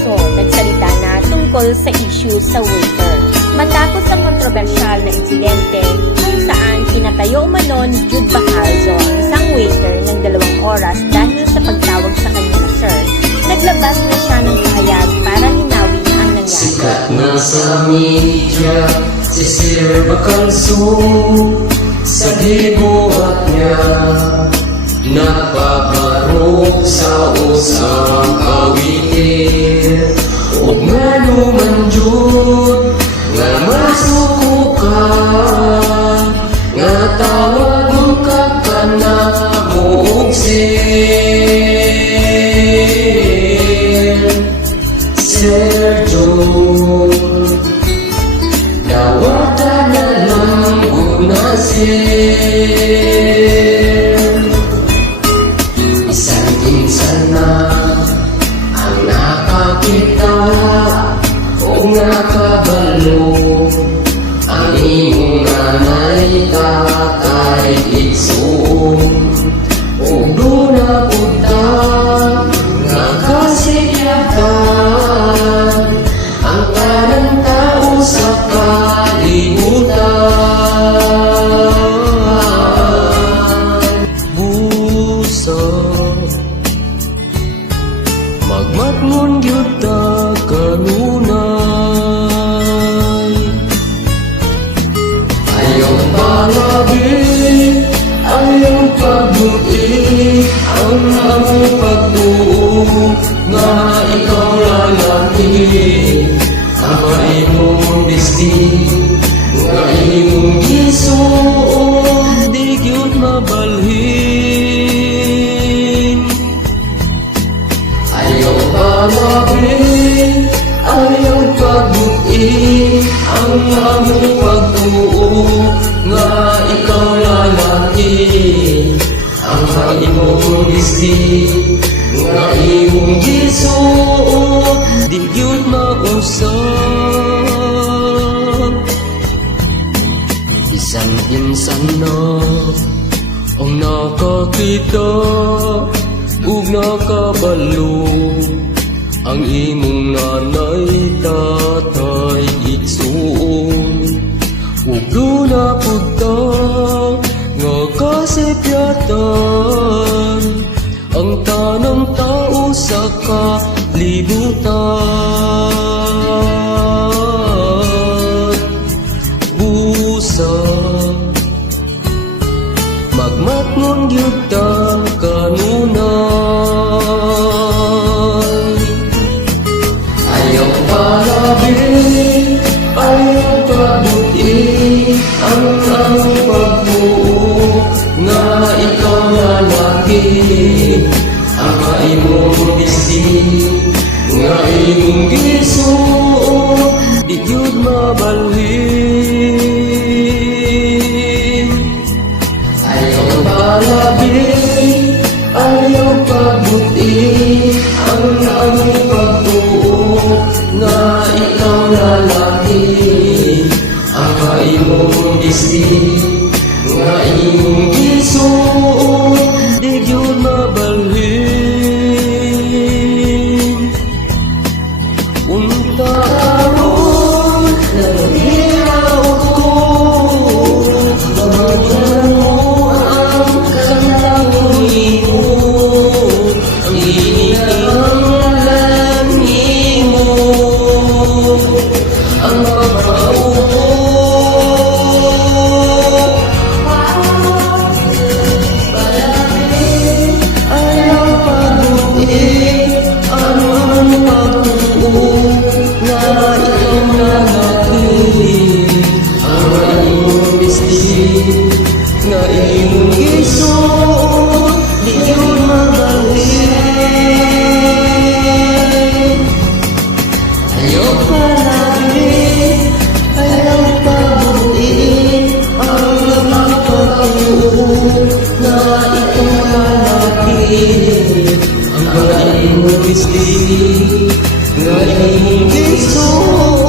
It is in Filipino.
Alonso nagsalita na tungkol sa issue sa waiter. Matapos ang kontrobersyal na insidente kung saan pinatayo umano ni Jude Bacalzo ang isang waiter ng 2 oras dahil sa pagtawag sa kanya na sir, naglabas na siya ng pahayag para linawin ang nangyari. Sikat na sa media si Sir Bacalzo, sa gibuhat niya napaparok sa usang kawitir. Huwag nga lumanjud nga masukukan, nga tawag mong kakana mo Sir Jude, dawata na lang na Sir. Isang insan na ang nakakita o nakabalo, ang imong nanay tatay igsoon. O doon na punta nga kasikyatan ang tanang tao sa kalibutan. Busa magmatngon gyud ta kanunay, ayaw palabi, ayaw pagbuti, ang among pagtuo nga ikaw lalaki, ang imong bisti nga imong gisuon, di gyud mabalhin. Ayaw palabi, ayaw pagbuti, ang among pagtuo nga ikaw lalaki, ang imong bisti nga imong gisuon, di gyud mausap. Isang insan na ang nakakita ug nakabalo, ang imong nanay tatay igsuon. Ug doon na punta nga kasipyatan ang tanang tao sa kalibutan. Busa magmatngon gyud ta kanunay, ayaw palabi, ayaw pagbuti, ang among pagtuo nga ikaw lalaki, ang imong bisti nga imong gisuon, di gyud mabalhin. Ayaw palabi, ayaw pagbuti, ang among pagtuo nga ikaw lalaki, ang imong bisti nga imong gisuon, di gyud mabalhin. Unta karon naghilaw ko, mabagyan mo ang kantawin mo, ang inihalan mo, ang pagpaupo. Nga imong gisuon, di gyud mabalhin. Ayaw palabi, ayaw pagbuti, ang among pagtuo nga ikaw lalaki, ang imong bisti nga imong gisuon.